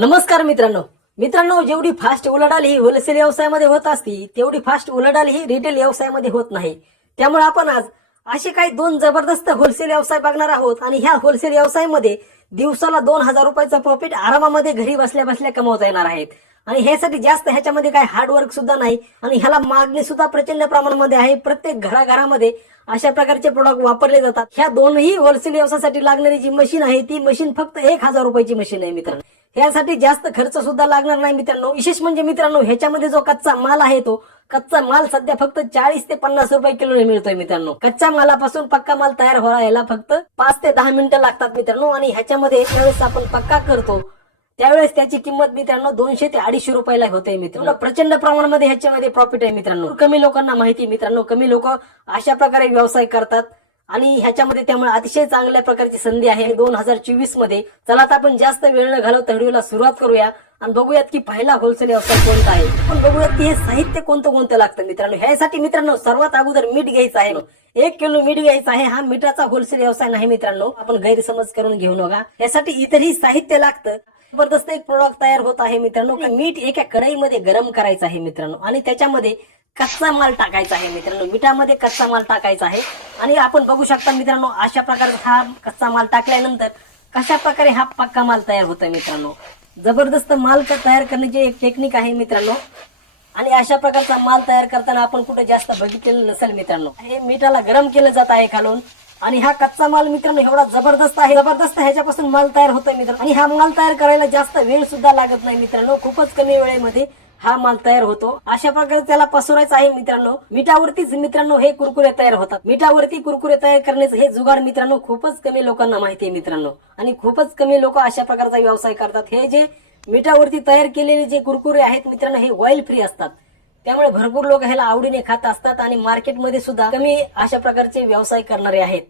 नमस्कार मित्रांनो. मित्रांनो जेवढी फास्ट उलाढाल ही होलसेल व्यवसायामध्ये होत असती तेवढी फास्ट उलाढाल ही रिटेल व्यवसायामध्ये होत नाही. त्यामुळे आपण आज असे काही दोन जबरदस्त होलसेल व्यवसाय बघणार आहोत आणि ह्या होलसेल व्यवसायामध्ये दिवसाला दोन हजार रुपयाचा प्रॉफिट आरामामध्ये घरी बसल्या बसल्या कमवता येणार आहेत. आणि ह्यासाठी जास्त ह्याच्यामध्ये काय हार्डवर्क सुद्धा नाही. आणि ह्याला मागणी सुद्धा प्रचंड प्रमाणामध्ये आहे. प्रत्येक घराघरामध्ये अशा प्रकारचे प्रोडक्ट वापरले जातात. ह्या दोनही होलसेल व्यवसायासाठी लागणारी जी मशीन आहे ती मशीन फक्त एक हजार रुपयाची मशीन आहे मित्रांनो. ह्यासाठी जास्त खर्च सुद्धा लागणार नाही मित्रांनो. विशेष म्हणजे मित्रांनो ह्याच्यामध्ये जो कच्चा माल आहे तो कच्चा माल सध्या फक्त चाळीस ते पन्नास रुपये किलो मिळतोय मित्रांनो. कच्च्या मालापासून पक्का माल तयार व्हायला फक्त पाच ते दहा मिनिटं लागतात मित्रांनो. आणि ह्याच्यामध्ये ज्यावेळेस आपण पक्का करतो त्यावेळेस त्याची किंमत मित्रांनो दोनशे ते अडीचशे रुपयाला होते मित्रांनो. प्रचंड प्रमाणामध्ये ह्याच्यामध्ये प्रॉफिट आहे मित्रांनो. कमी लोकांना माहिती आहे मित्रांनो. कमी लोक अशा प्रकारे व्यवसाय करतात. आणि ह्याच्यामध्ये त्यामुळे अतिशय चांगल्या प्रकारची संधी आहे. दोन हजार चोवीसमध्ये चला आता आपण जास्त वेळ न घालवता व्हिडिओला सुरुवात करूया. आणि बघूयात की पहिला होलसेल व्यवसाय कोणता आहे. पण बघूयात की हे साहित्य कोणतं कोणतं लागतं मित्रांनो. ह्यासाठी मित्रांनो सर्वात अगोदर मीठ घ्यायचं आहे एक किलो मीठ घ्यायचं आहे. हा मिठाचा होलसेल व्यवसाय नाही मित्रांनो. आपण गैरसमज करून घेऊ नका. यासाठी इतरही साहित्य लागतं. जबरदस्त एक प्रोडक्ट तयार होत आहे मित्रांनो. मीठ एका कढईमध्ये गरम करायचं आहे मित्रांनो. आणि त्याच्यामध्ये कच्चा माल टाकायचा आहे मित्रांनो. मिठामध्ये कच्चा माल टाकायचा आहे. आणि आपण बघू शकता मित्रांनो अशा प्रकारे हा कच्चा माल टाकल्यानंतर कशा प्रकारे हा पक्का माल तयार होतो मित्रांनो. जबरदस्त माल तयार करण्याची एक टेक्निक आहे मित्रांनो. आणि अशा प्रकारचा माल तयार करताना आपण कुठे जास्त बघितलेलं नसेल मित्रांनो. हे मिठाला गरम केलं जात आहे खालून. आणि हा कच्चा माल मित्रांनो एवढा जबरदस्त आहे. जबरदस्त ह्याच्यापासून माल तयार होतोय मित्रांनो. आणि हा माल तयार करायला जास्त वेळ सुद्धा लागत नाही मित्रांनो. खूपच कमी वेळेमध्ये हा माल तयार होतो. अशा प्रकारे त्याला पसरायचं आहे मित्रांनो. मिठावरतीच मित्रांनो हे कुरकुरे तयार होतात. मिठावरती कुरकुरे तयार करण्याचं हे जुगाड मित्रांनो खूपच कमी लोकांना माहिती आहे मित्रांनो. आणि खूपच कमी लोक अशा प्रकारचा व्यवसाय करतात. हे जे मिठावरती तयार केलेले जे कुरकुरे आहेत मित्रांनो हे ऑइल फ्री असतात. त्यामुळे भरपूर लोक ह्याला आवडीने खात असतात आणि मार्केटमध्ये सुद्धा कमी अशा प्रकारचे व्यवसाय करणारे आहेत.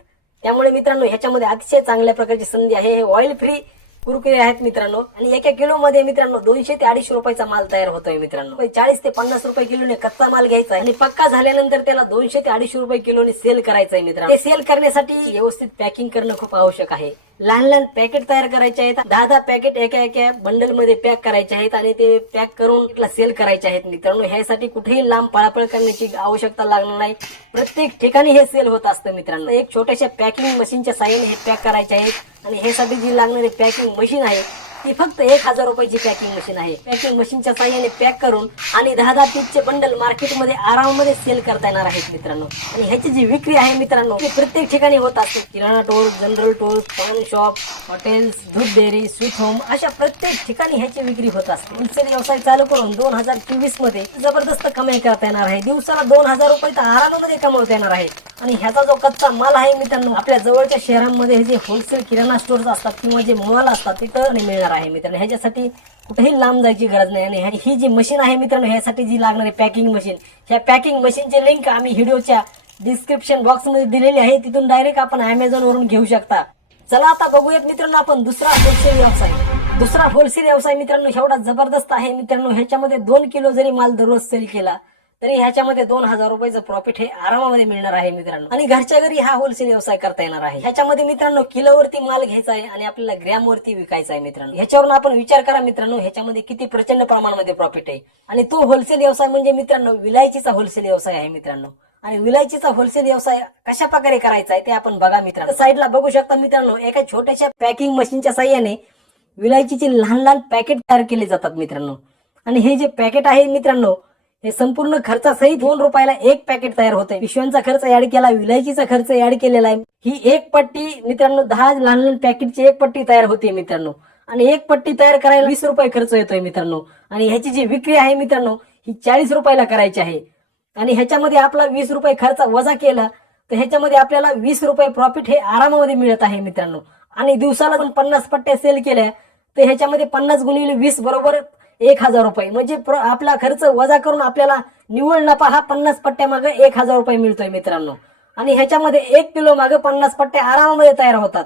त्यामुळे मित्रांनो ह्याच्यामध्ये अतिशय चांगल्या प्रकारची संधी आहे. हे ऑइल फ्री कुरकुरे आहेत मित्रांनो. आणि एका किलो मध्ये मित्रांनो दोनशे ते अडीचशे रुपयाचा माल तयार होतोय मित्रांनो. चाळीस ते पन्नास रुपये किलोने कच्चा माल घ्यायचा आहे. आणि पक्का झाल्यानंतर त्याला दोनशे ते अडीचशे रुपये किलोने सेल करायचं आहे मित्रांनो. ते सेल करण्यासाठी व्यवस्थित पॅकिंग करणं खूप आवश्यक आहे. लहान लहान पॅकेट तयार करायचे आहेत. दहा दहा पॅकेट एका एका बंडलमध्ये पॅक करायचे आहेत आणि ते पॅक करून सेल करायचे आहेत. मित्रांनो ह्यासाठी कुठेही लांब पळापळ करण्याची आवश्यकता लागणार नाही. प्रत्येक ठिकाणी हे सेल होत असतं मित्रांनो. एक छोट्याशा पॅकिंग मशीनच्या साह्याने हे पॅक करायचे आहेत. आणि ह्यासाठी जी लागणारी पॅकिंग मशीन आहे ती फक्त एक हजार रुपयाची पॅकिंग मशीन आहे. पॅकिंग मशीनच्या साह्याने पॅक करून आणि दहा दहा पीसचे बंडल मार्केटमध्ये आरामामध्ये सेल करता येणार आहेत मित्रांनो. आणि ह्याची जी विक्री आहे मित्रांनो ती प्रत्येक ठिकाणी होत असते. किराणा टोल जनरल टोल पान शॉप हॉटेल्स दूध डेअरी स्वीट होम अशा प्रत्येक ठिकाणी ह्याची विक्री होत असते. होलसेल व्यवसाय चालू करून दोन हजार चोवीसमध्ये जबरदस्त कमाई करता येणार आहे. दिवसाला दोन हजार रुपये तर आरामामध्ये कमवता येणार आहे. आणि ह्याचा जो कच्चा माल आहे मित्रांनो आपल्या जवळच्या शहरांमध्ये हे जे होलसेल किराणा स्टोर्स असतात किंवा जे मॉल असतात तिथं नाही मिळणार आहे मित्रांनो. ह्याच्यासाठी कुठेही लांब जायची गरज नाही. आणि ही जी मशीन आहे मित्रांनो ह्यासाठी जी लागणारी पॅकिंग मशीन ह्या पॅकिंग मशीनची लिंक आम्ही व्हिडिओच्या डिस्क्रिप्शन बॉक्समध्ये दिलेली आहे. तिथून डायरेक्ट आपण अमेझॉनवरून घेऊ शकता. चला आता बघूयात मित्रांनो आपण दुसरा होलसेल व्यवसाय. दुसरा होलसेल व्यवसाय मित्रांनो एवढा जबरदस्त आहे मित्रांनो. ह्याच्यामध्ये दोन किलो जरी माल दररोज सेल केला तरी ह्याच्यामध्ये दोन हजार रुपयाचं प्रॉफिट हे आरामामध्ये मिळणार आहे मित्रांनो. आणि घरच्या घरी हा होलसेल व्यवसाय करता येणार आहे. ह्याच्यामध्ये मित्रांनो किलोवरती माल घ्यायचा आहे आणि आपल्याला ग्रॅमवरती विकायचा आहे मित्रांनो. ह्याच्यावरून आपण विचार करा मित्रांनो ह्याच्यामध्ये किती प्रचंड प्रमाणामध्ये प्रॉफिट आहे. आणि तो होलसेल व्यवसाय म्हणजे मित्रांनो विलायचीचा होलसेल व्यवसाय आहे मित्रांनो. आणि विलायचीचा होलसेल व्यवसाय कशा प्रकारे करायचा आहे ते आपण बघा मित्रांनो. साईडला बघू शकता मित्रांनो एका छोट्याशा पॅकिंग मशीनच्या साह्याने विलायचीचे लहान लहान पॅकेट तयार केले जातात मित्रांनो. आणि हे जे पॅकेट आहे मित्रांनो हे संपूर्ण खर्चासहित दोन रुपयाला एक पॅकेट तयार होते पिशव्यांचा खर्च ऍड केला विलायचीचा खर्च ऍड केलेला आहे. ही एक पट्टी मित्रांनो दहा लहान लहान पॅकेटची एक पट्टी तयार होते मित्रांनो. आणि एक पट्टी तयार करायला वीस रुपये खर्च येतोय मित्रांनो. आणि ह्याची जी विक्री आहे मित्रांनो ही चाळीस रुपयाला करायची आहे. आणि ह्याच्यामध्ये आपला वीस रुपये खर्च वजा केला तर ह्याच्यामध्ये आपल्याला वीस रुपये प्रॉफिट हे आरामामध्ये मिळत आहे मित्रांनो. आणि दिवसाला पण पन्नास पट्ट्या सेल केल्या तर ह्याच्यामध्ये पन्नास गुणिले वीस बरोबर एक हजार रुपये. म्हणजे प्र- आपला खर्च वजा करून आपल्याला निव्वळ नफा हा पन्नास पट्ट्या मागे एक हजार रुपये मिळतोय मित्रांनो. आणि ह्याच्यामध्ये एक किलो मागे पन्नास पट्ट्या आरामामध्ये तयार होतात.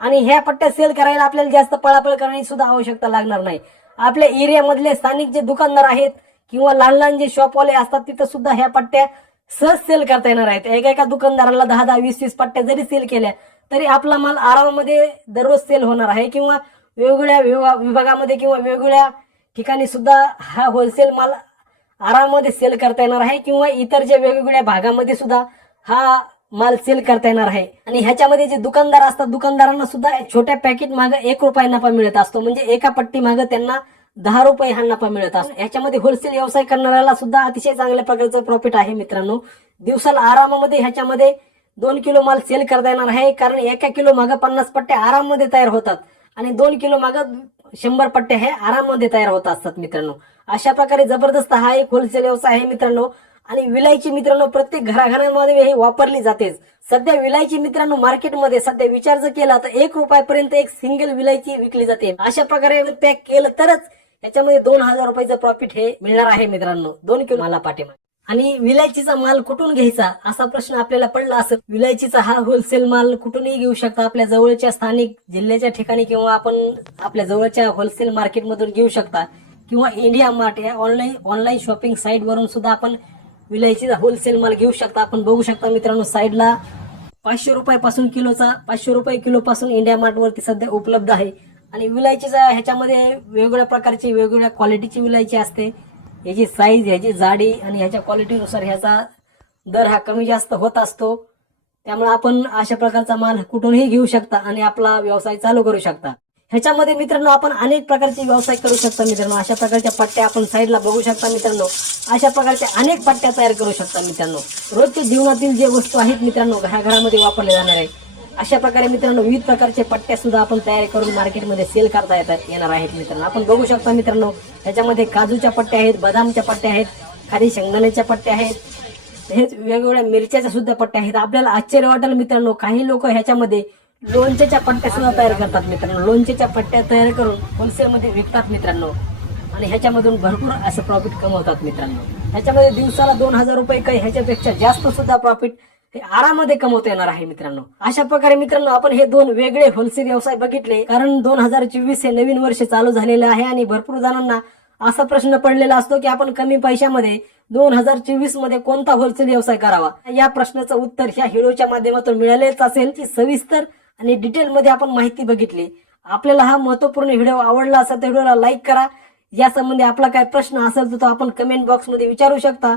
आणि ह्या पट्ट्या सेल करायला आपल्याला जास्त पळापळ करण्याची सुद्धा आवश्यकता लागणार नाही. आपल्या एरियामधले स्थानिक जे दुकानदार आहेत किंवा लहान लहान जे शॉपवाले असतात तिथं सुद्धा ह्या पट्ट्या सहज सेल करता येणार आहेत. एका एका दुकानदाराला दहा दहा वीस वीस पट्ट्या जरी सेल केल्या तरी आपला माल आरामामध्ये दररोज सेल होणार आहे किंवा वेगवेगळ्या विभागामध्ये किंवा वेगवेगळ्या ठिकाणी सुद्धा हा होलसेल माल आरामामध्ये सेल करता येणार आहे किंवा इतर जे वेगवेगळ्या भागामध्ये सुद्धा हा माल सेल करता येणार आहे. आणि ह्याच्यामध्ये जे दुकानदार असतात दुकानदारांना सुद्धा छोट्या पॅकेट मागे एक रुपये नफा मिळत असतो. म्हणजे एका पट्टी मागे त्यांना दहा रुपये हा नफा मिळत असतो. ह्याच्यामध्ये होलसेल व्यवसाय करणाऱ्याला सुद्धा अतिशय चांगल्या प्रकारचं प्रॉफिट आहे मित्रांनो. दिवसाला आरामामध्ये ह्याच्यामध्ये दोन किलो माल सेल करता येणार आहे. कारण एका किलो मागे पन्नास पट्टे आराममध्ये तयार होतात. आणि दोन किलो मागे शंभर पट्टे हे आराममध्ये तयार होत असतात मित्रांनो. अशा प्रकारे जबरदस्त हा एक होलसेल व्यवसाय आहे मित्रांनो. आणि विलायची मित्रांनो प्रत्येक घराघरांमध्ये हे वापरली जातेच. सध्या विलायची मित्रांनो मार्केटमध्ये सध्या विचार जर केला तर एक रुपयापर्यंत एक सिंगल विलायची विकली जाते. अशा प्रकारे पॅक केलं तरच याच्यामध्ये दोन हजार रुपयाचं प्रॉफिट हे मिळणार आहे मित्रांनो. दोन किलो मला पाठीमागे आणि विलायचीचा माल कुठून घ्यायचा असा प्रश्न आपल्याला पडला असं विलायचीचा हा होलसेल माल कुठूनही घेऊ शकता. आपल्या जवळच्या स्थानिक जिल्ह्याच्या ठिकाणी किंवा आपण आपल्या जवळच्या होलसेल मार्केटमधून घेऊ शकता. किंवा इंडिया मार्ट या ऑनलाईन ऑनलाईन शॉपिंग साईट वरून सुद्धा आपण विलायचीचा होलसेल माल घेऊ शकता. आपण बघू शकता मित्रांनो साईडला पाचशे रुपयापासून किलोचा पाचशे रुपये किलो पासून इंडिया मार्टवरती सध्या उपलब्ध आहे. आणि विलायचीचा ह्याच्यामध्ये वेगवेगळ्या प्रकारची वेगवेगळ्या क्वालिटीची विलायची असते. याची साईज ह्याची जाडी आणि ह्याच्या क्वालिटीनुसार ह्याचा दर हा कमी जास्त होत असतो. त्यामुळे आपण अशा प्रकारचा माल कुठूनही घेऊ शकता आणि आपला व्यवसाय चालू करू शकता. ह्याच्यामध्ये मित्रांनो आपण अनेक प्रकारचे व्यवसाय करू शकता मित्रांनो. अशा प्रकारच्या पट्ट्या आपण साईडला बघू शकता मित्रांनो. अशा प्रकारच्या अनेक पट्ट्या तयार करू शकता मित्रांनो. रोजच्या जीवनातील जे वस्तू आहेत मित्रांनो घराघरामध्ये वापरले जाणार आहे अशा प्रकारे मित्रांनो विविध प्रकारचे पट्ट्या सुद्धा आपण तयार करून मार्केटमध्ये सेल करता येतात येणार आहेत मित्रांनो. आपण बघू शकता मित्रांनो ह्याच्यामध्ये काजूच्या पट्ट्या आहेत बदामच्या पट्ट्या आहेत खाली शेंगदाण्याच्या पट्ट्या आहेत हेच वेगवेगळ्या मिरच्याच्या सुद्धा पट्ट्या आहेत. आपल्याला आश्चर्य वाटेल मित्रांनो काही लोक ह्याच्यामध्ये लोणच्याच्या पट्ट्या सुद्धा तयार करतात मित्रांनो. लोणच्याच्या पट्ट्या तयार करून होलसेलमध्ये विकतात मित्रांनो. आणि ह्याच्यामधून भरपूर असं प्रॉफिट कमवतात मित्रांनो. ह्याच्यामध्ये दिवसाला दोन हजार रुपये काही ह्याच्यापेक्षा जास्त सुद्धा प्रॉफिट हे आरामध्ये कमवता येणार आहे मित्रांनो. अशा प्रकारे मित्रांनो आपण हे दोन वेगळे होलसेल व्यवसाय बघितले. कारण दोन हजार चोवीस हे नवीन वर्ष चालू झालेलं आहे आणि भरपूर जणांना असा प्रश्न पडलेला असतो की आपण कमी पैशामध्ये दोन हजार चोवीसमध्ये कोणता होलसेल व्यवसाय करावा? या प्रश्नाचं उत्तर ह्या व्हिडिओच्या माध्यमातून मिळालेच असेल. की सविस्तर आणि डिटेल मध्ये आपण माहिती बघितली. आपल्याला हा महत्त्वपूर्ण व्हिडिओ आवडला असेल तर व्हिडिओला लाईक करा. या संबंधी आपला काय प्रश्न असेल तर तो आपण कमेंट बॉक्समध्ये विचारू शकता.